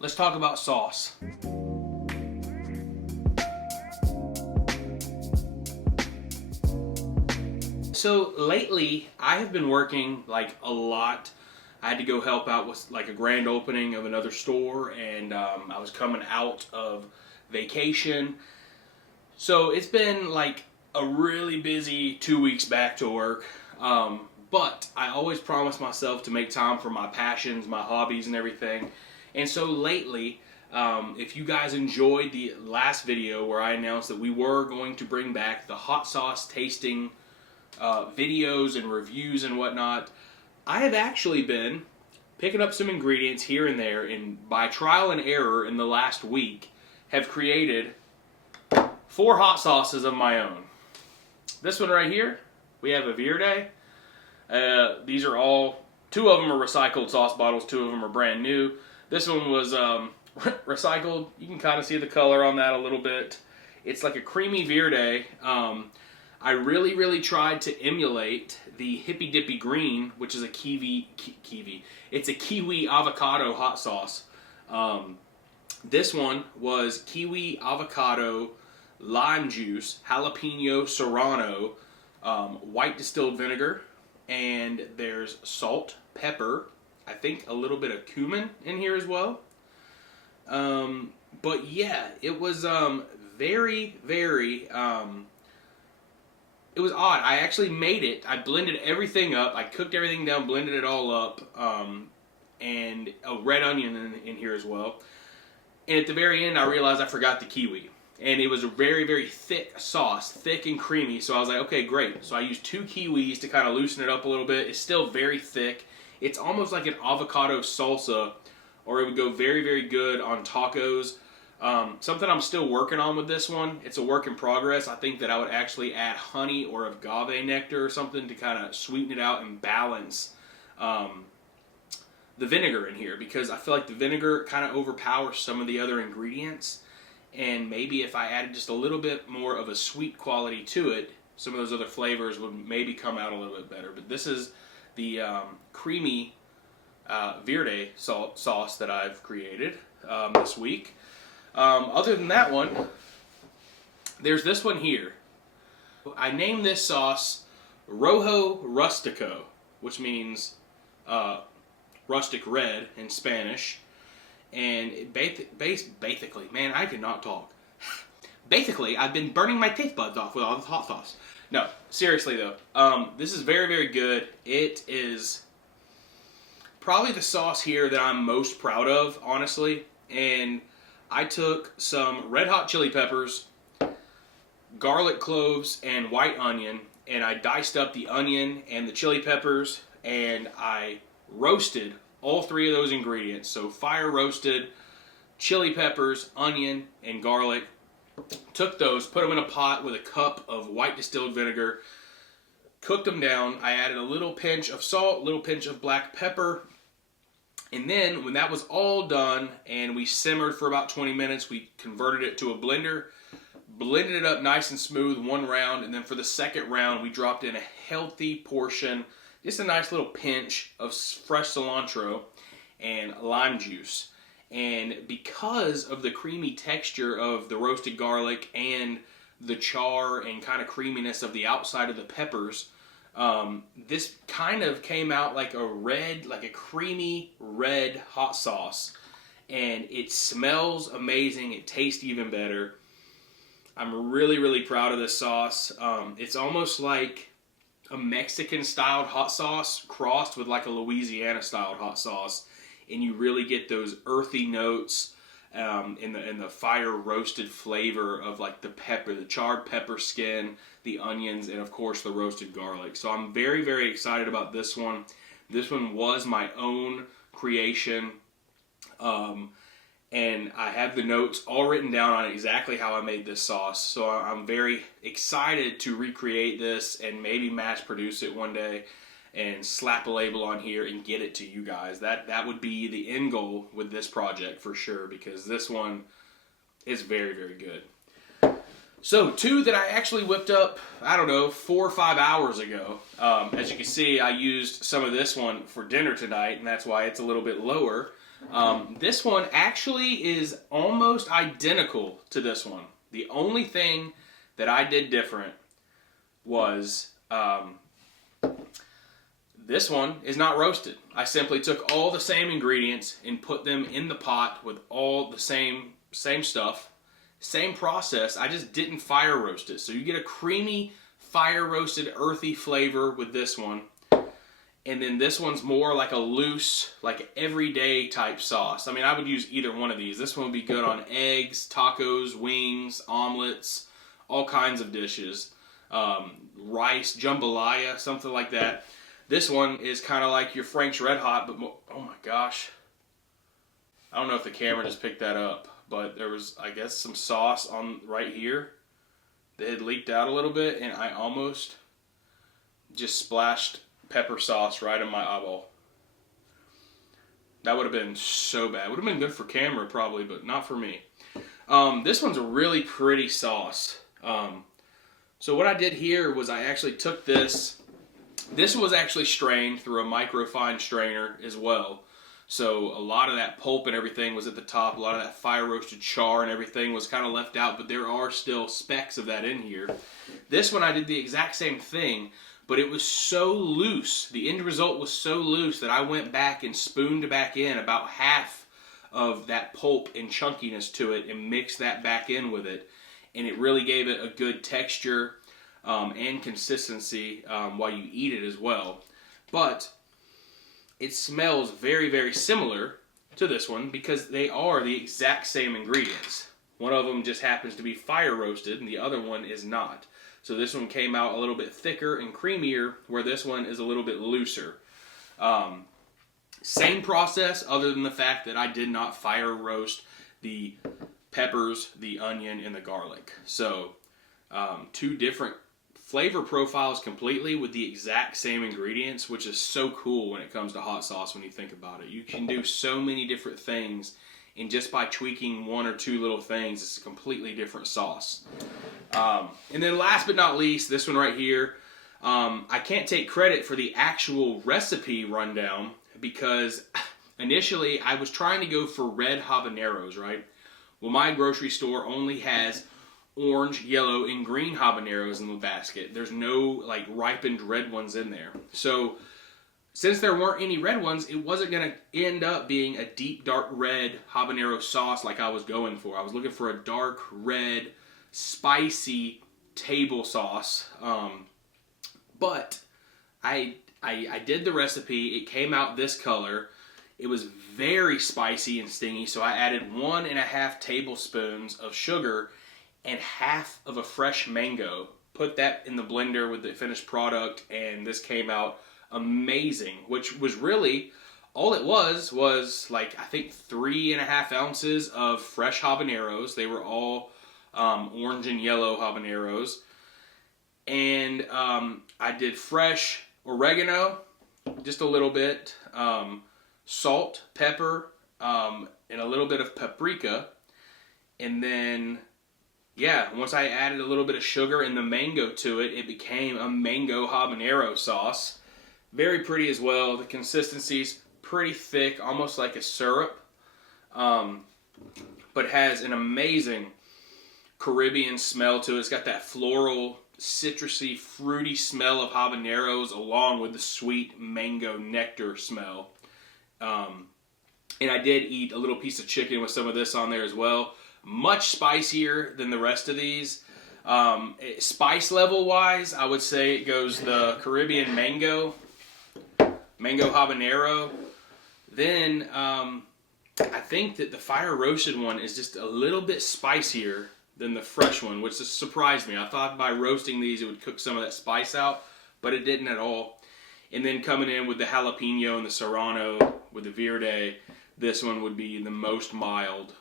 let's talk about sauce. So lately, I have been working like a lot. I had to go help out with like a grand opening of another store, and I was coming out of vacation. So it's been like a really busy 2 weeks back to work. But I always promise myself to make time for my passions, my hobbies, and everything. And so lately, if you guys enjoyed the last video where I announced that we were going to bring back the hot sauce tasting videos and reviews and whatnot, I have actually been picking up some ingredients here and there, and by trial and error in the last week, have created 4 hot sauces of my own. This one right here, we have a Verde. These are all, 2 of them are recycled sauce bottles, 2 of them are brand new. This one was recycled. You can kind of see the color on that a little bit. It's like a creamy Verde. I really tried to emulate the Hippy Dippy Green, which is a kiwi. It's a kiwi avocado hot sauce. This one was kiwi avocado, lime juice, jalapeno serrano, white distilled vinegar, and there's salt, pepper, I think a little bit of cumin in here as well. But yeah, it was very it was odd. I actually made it. I blended everything up. I cooked everything down, blended it all up, and a red onion in here as well. And at the very end, I realized I forgot the kiwi. And it was a very thick sauce, thick and creamy. So I was like, okay, great. So I used 2 kiwis to kind of loosen it up a little bit. It's still very thick. It's almost like an avocado salsa, or it would go very good on tacos. Something I'm still working on with this one. It's a work in progress. I think that I would actually add honey or agave nectar or something to kind of sweeten it out and balance the vinegar in here, because I feel like the vinegar kind of overpowers some of the other ingredients, and maybe if I added just a little bit more of a sweet quality to it, some of those other flavors would maybe come out a little bit better. But this is the creamy Verde sauce that I've created this week. Other than that one, there's this one here. I named this sauce Rojo Rustico, which means rustic red in Spanish. And basically, man, I cannot talk. Basically, I've been burning my taste buds off with all this hot sauce. No, seriously though, this is very good. It is probably the sauce here that I'm most proud of, honestly. And I took some red hot chili peppers, garlic cloves, and white onion, and I diced up the onion and the chili peppers, and I roasted all 3 of those ingredients. So fire roasted chili peppers, onion, and garlic. Took those, put them in a pot with a cup of white distilled vinegar, cooked them down. I added a little pinch of salt, a little pinch of black pepper, and then when that was all done and we simmered for about 20 minutes, we converted it to a blender, blended it up nice and smooth 1 round, and then for the second round we dropped in a healthy portion, just a nice little pinch of fresh cilantro and lime juice. And because of the creamy texture of the roasted garlic and the char and kind of creaminess of the outside of the peppers, this kind of came out like a creamy red hot sauce. And it smells amazing. It tastes even better. I'm really proud of this sauce. It's almost like a Mexican-styled hot sauce crossed with like a Louisiana-styled hot sauce. And you really get those earthy notes in the fire roasted flavor of like the pepper, the charred pepper skin, the onions, and of course the roasted garlic. So I'm very excited about this one. This one was my own creation, and I have the notes all written down on exactly how I made this sauce. So I'm very excited to recreate this and maybe mass produce it one day and slap a label on here and get it to you guys. That would be the end goal with this project for sure, because this one is very good. So two that I actually whipped up, I don't know, 4 or 5 hours ago. As you can see, I used some of this one for dinner tonight, and that's why it's a little bit lower. This one actually is almost identical to this one. The only thing that I did different was this one is not roasted. I simply took all the same ingredients and put them in the pot with all the same stuff. Same process, I just didn't fire roast it. So you get a creamy, fire roasted, earthy flavor with this one. And then this one's more like a loose, like everyday type sauce. I mean, I would use either one of these. This one would be good on eggs, tacos, wings, omelets, all kinds of dishes. Rice, jambalaya, something like that. This one is kind of like your Frank's Red Hot, but oh my gosh. I don't know if the camera just picked that up. But there was, I guess, some sauce on right here that had leaked out a little bit, and I almost just splashed pepper sauce right in my eyeball. That would have been so bad. Would have been good for camera probably, but not for me. This one's a really pretty sauce. So what I did here was I actually took this. This was actually strained through a microfine strainer as well. So a lot of that pulp and everything was at the top. A lot of that fire roasted char and everything was kind of left out, but there are still specks of that in here. This one I did the exact same thing, but it was so loose. The end result was so loose that I went back and spooned back in about half of that pulp and chunkiness to it and mixed that back in with it. And it really gave it a good texture and consistency while you eat it as well. But it smells very, very similar to this one because they are the exact same ingredients. One of them just happens to be fire roasted and the other one is not. So this one came out a little bit thicker and creamier where this one is a little bit looser. Same process other than the fact that I did not fire roast the peppers, the onion, and the garlic. So two different flavor profiles completely with the exact same ingredients, which is so cool when it comes to hot sauce when you think about it. You can do so many different things, and just by tweaking one or two little things, it's a completely different sauce. And then last but not least, this one right here. I can't take credit for the actual recipe rundown because initially I was trying to go for red habaneros, right? Well, my grocery store only has orange, yellow, and green habaneros in the basket. There's no like ripened red ones in there. So since there weren't any red ones, it wasn't going to end up being a deep dark red habanero sauce like I was going for. I was looking for a dark red, spicy table sauce. But I did the recipe. It came out this color. It was very spicy and stingy, so I added 1.5 tablespoons of sugar and half of a fresh mango. Put that in the blender with the finished product, and this came out amazing, which was really all it was like I think 3.5 ounces of fresh habaneros. They were all orange and yellow habaneros. And I did fresh oregano, just a little bit, salt, pepper, and a little bit of paprika. And then yeah, once I added a little bit of sugar and the mango to it, it became a mango habanero sauce. Very pretty as well. The consistency's pretty thick, almost like a syrup, but has an amazing Caribbean smell to it. It's got that floral, citrusy, fruity smell of habaneros along with the sweet mango nectar smell. And I did eat a little piece of chicken with some of this on there as well. Much spicier than the rest of these. Spice level wise, I would say it goes the Caribbean mango habanero. Then I think that the fire roasted one is just a little bit spicier than the fresh one, which just surprised me. I thought by roasting these it would cook some of that spice out, but it didn't at all. And then coming in with the jalapeno and the serrano with the verde, this one would be the most mild.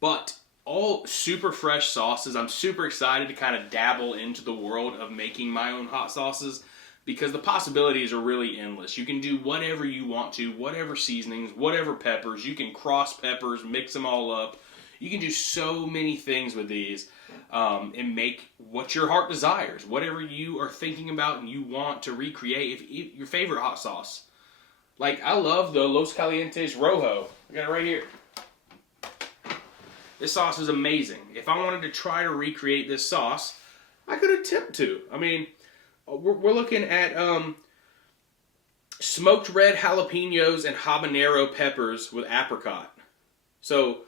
But all super fresh sauces. I'm super excited to kind of dabble into the world of making my own hot sauces because the possibilities are really endless. You can do whatever you want to, whatever seasonings, whatever peppers. You can cross peppers, mix them all up. You can do so many things with these and make what your heart desires, whatever you are thinking about and you want to recreate. If your favorite hot sauce, like I love the Los Calientes Rojo. I got it right here. This sauce is amazing. If I wanted to try to recreate this sauce, I could attempt to. I mean, we're looking at smoked red jalapenos and habanero peppers with apricot. So,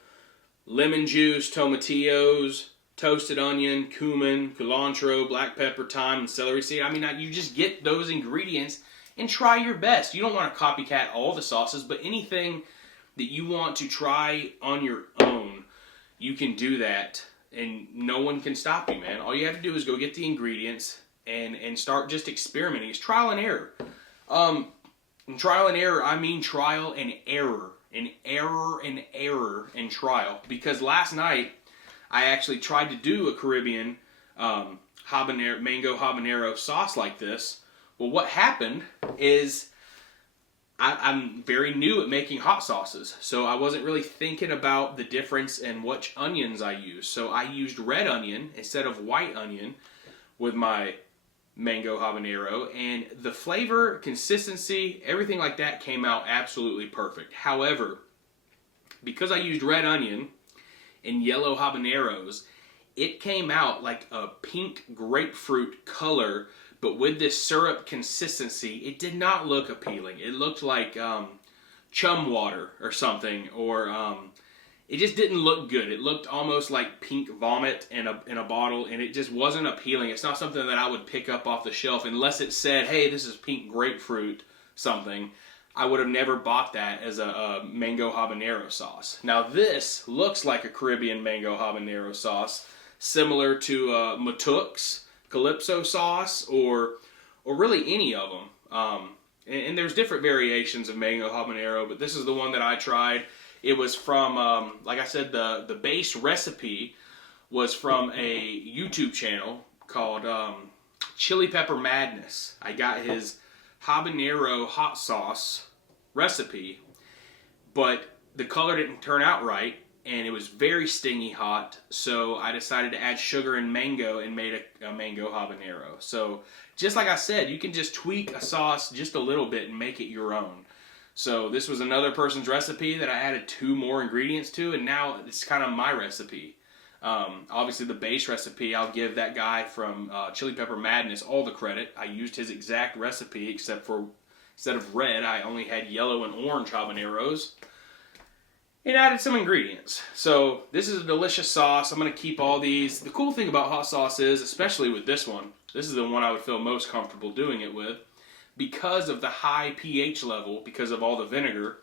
lemon juice, tomatillos, toasted onion, cumin, cilantro, black pepper, thyme, and celery seed. I mean, you just get those ingredients and try your best. You don't want to copycat all the sauces, but anything that you want to try on your own, you can do that, and no one can stop you, man. All you have to do is go get the ingredients and start just experimenting. It's trial and error. And trial and error, I mean trial and error. And error and trial. Because last night, I actually tried to do a Caribbean mango habanero sauce like this. Well, what happened is I'm very new at making hot sauces, so I wasn't really thinking about the difference in which onions I use. So I used red onion instead of white onion with my mango habanero, and the flavor, consistency, everything like that came out absolutely perfect. However, because I used red onion and yellow habaneros, it came out like a pink grapefruit color, but with this syrup consistency, it did not look appealing. It looked like chum water or something, or it just didn't look good. It looked almost like pink vomit in a bottle, and it just wasn't appealing. It's not something that I would pick up off the shelf unless it said, hey, this is pink grapefruit something. I would have never bought that as a mango habanero sauce. Now this looks like a Caribbean mango habanero sauce, similar to Matuk's Calypso sauce, or really any of them. And there's different variations of mango habanero, but this is the one that I tried. It was from, like I said, the base recipe was from a YouTube channel called Chili Pepper Madness. I got his habanero hot sauce recipe, but the color didn't turn out right, and it was very stingy hot, so I decided to add sugar and mango and made a mango habanero. So just like I said, you can just tweak a sauce just a little bit and make it your own. So this was another person's recipe that I added 2 more ingredients to, and now it's kind of my recipe. Obviously the base recipe, I'll give that guy from Chili Pepper Madness all the credit. I used his exact recipe, except for instead of red, I only had yellow and orange habaneros. And added some ingredients. So this is a delicious sauce. I'm going to keep all these. The cool thing about hot sauce is, especially with this one, this is the one I would feel most comfortable doing it with. Because of the high pH level, because of all the vinegar,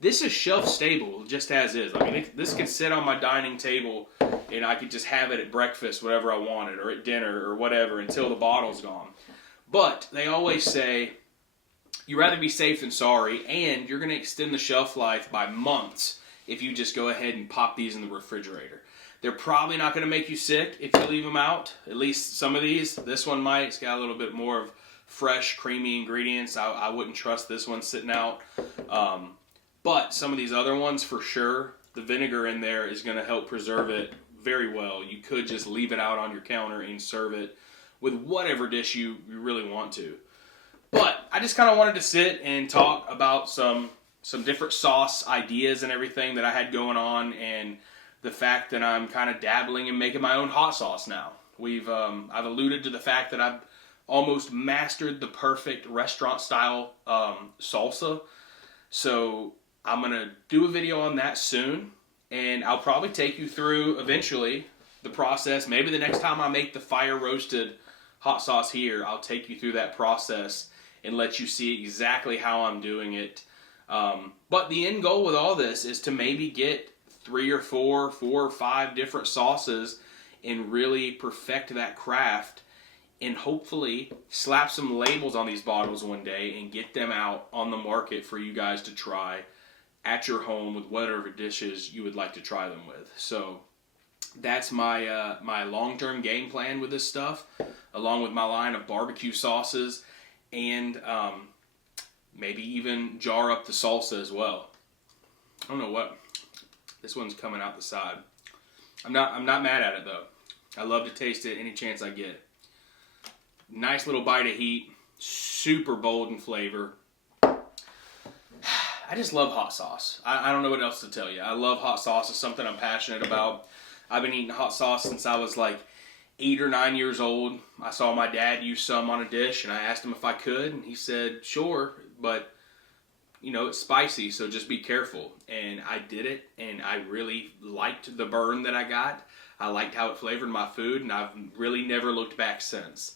this is shelf stable just as is. I mean, this could sit on my dining table and I could just have it at breakfast, whatever I wanted, or at dinner, or whatever, until the bottle's gone. But they always say, you'd rather be safe than sorry, and you're going to extend the shelf life by months if you just go ahead and pop these in the refrigerator. They're probably not going to make you sick if you leave them out. At least some of these. This one might. It's got a little bit more of fresh, creamy ingredients. I wouldn't trust this one sitting out. But some of these other ones, for sure, the vinegar in there is going to help preserve it very well. You could just leave it out on your counter and serve it with whatever dish you really want to. But I just kind of wanted to sit and talk about some different sauce ideas and everything that I had going on, and the fact that I'm kind of dabbling in making my own hot sauce now. I've alluded to the fact that I've almost mastered the perfect restaurant style salsa. So I'm going to do a video on that soon, and I'll probably take you through eventually the process. Maybe the next time I make the fire roasted hot sauce here, I'll take you through that process and let you see exactly how I'm doing it. But the end goal with all this is to maybe get 3 or 4 or 5 different sauces and really perfect that craft, and hopefully slap some labels on these bottles one day and get them out on the market for you guys to try at your home with whatever dishes you would like to try them with. So that's my my long-term game plan with this stuff, along with my line of barbecue sauces, and maybe even jar up the salsa as well. I don't know what. This one's coming out the side. I'm not mad at it though. I love to taste it any chance I get. Nice little bite of heat, super bold in flavor. I just love hot sauce. I don't know what else to tell you. I love hot sauce. It's something I'm passionate about. I've been eating hot sauce since I was like 8 or 9 years old. I saw my dad use some on a dish, and I asked him if I could, and he said, sure, but, you know, it's spicy, so just be careful. And I did it, and I really liked the burn that I got. I liked how it flavored my food, and I've really never looked back since.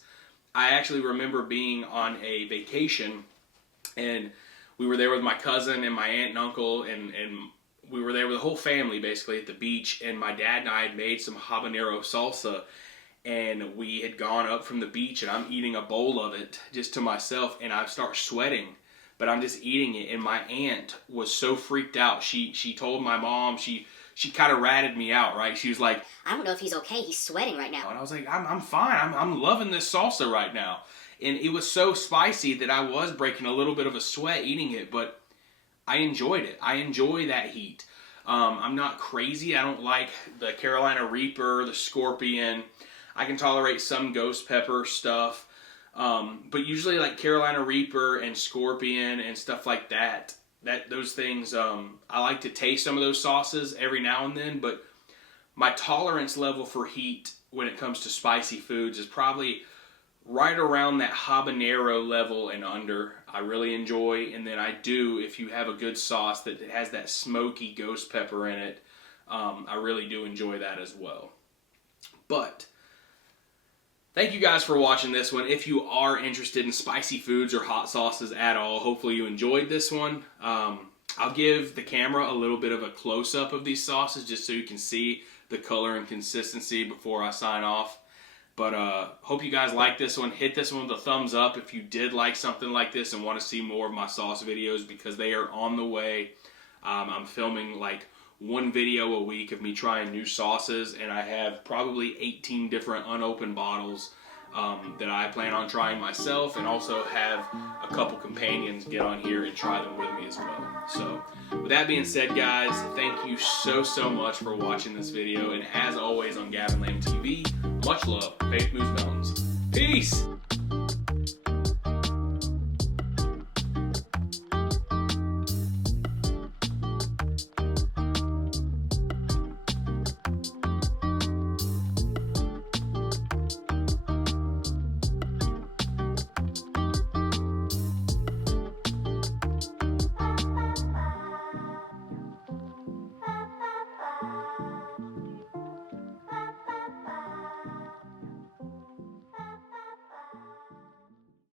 I actually remember being on a vacation, and we were there with my cousin and my aunt and uncle, and we were there with the whole family basically at the beach, and my dad and I had made some habanero salsa, and we had gone up from the beach, and I'm eating a bowl of it just to myself, and I start sweating, but I'm just eating it, and my aunt was so freaked out. She told my mom, she kind of ratted me out, right? She was like, I don't know if he's okay. He's sweating right now. and I was like, I'm fine. I'm loving this salsa right now. And it was so spicy that I was breaking a little bit of a sweat eating it, but I enjoyed it. I enjoy that heat. I'm not crazy. I don't like the Carolina Reaper, the Scorpion. I can tolerate some ghost pepper stuff. But usually like Carolina Reaper and Scorpion and stuff like that, those things, I like to taste some of those sauces every now and then, but my tolerance level for heat when it comes to spicy foods is probably right around that habanero level and under. I really enjoy, and then I do, if you have a good sauce that has that smoky ghost pepper in it, I really do enjoy that as well. But thank you guys for watching this one. If you are interested in spicy foods or hot sauces at all, hopefully you enjoyed this one. I'll give the camera a little bit of a close-up of these sauces just so you can see the color and consistency before I sign off. But hope you guys like this one. Hit this one with a thumbs up if you did like something like this and want to see more of my sauce videos, because they are on the way. I'm filming like one video a week of me trying new sauces, and I have probably 18 different unopened bottles that I plan on trying myself, and also have a couple companions get on here and try them with me as well. So with that being said, guys, thank you so much for watching this video, and as always on Gavin Lamb TV, much love, Faith Moves Mountains. Peace!